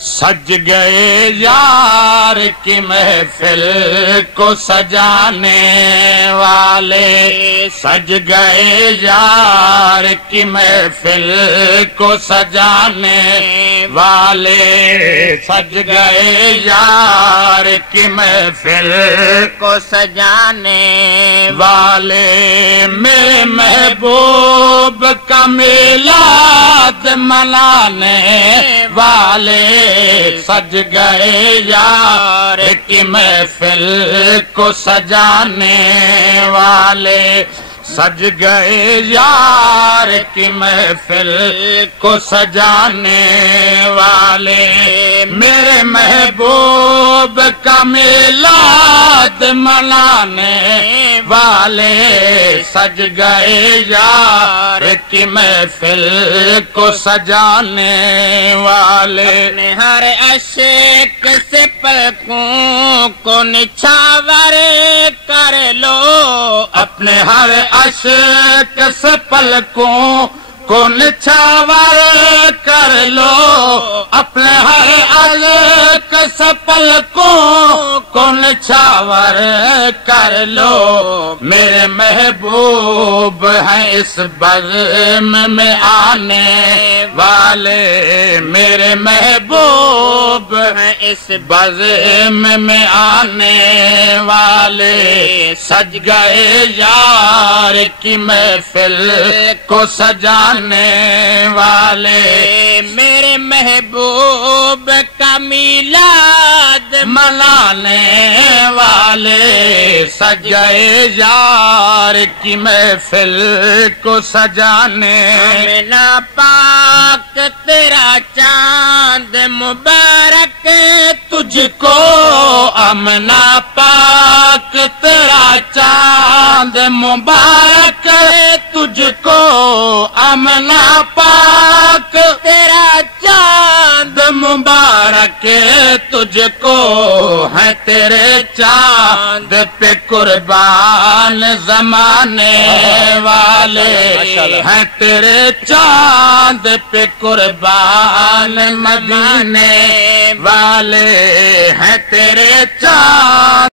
سج گئے یار کی محفل کو سجانے والے، سج گئے یار کی محفل کو سجانے والے، سج گئے یار کی محفل کو سجانے والے، میرے محبوب کا میلاد منانے والے، سج گئے یار کی محفل کو سجانے والے، سج گئے یار کی محفل کو سجانے والے، میرے محبوب کا میلاد منانے والے، سج گئے یار کی محفل کو سجانے والے، اپنے ہر عشق سے پلکوں کو نچھاور کر لو، اپنے ہر عشق سے پلکوں کو نچھاور کر لو، اپنے ہر عشق سے پلکوں کو نچھاور کر لو، میرے محبوب ہیں اس بزم میں آنے والے، میرے محبوب ہیں اس بزم میں آنے والے، سج گئے یار کی محفل کو سجانے والے، میرے محبوب کا میلاد منانے والے، سج گئے یار کی محفل کو سجانے، آمنہ پاک تیرا چاند مبارک تجھ کو، آمنہ پاک تیرا چاند مبارک تجھ کو، آمنہ پاک تیرا چاند مبارک تجھ کو، ہے تیرے چاند پہ قربان زمانے والے، ہیں تیرے چاند پہ قربان مدینے والے، ہیں تیرے چاند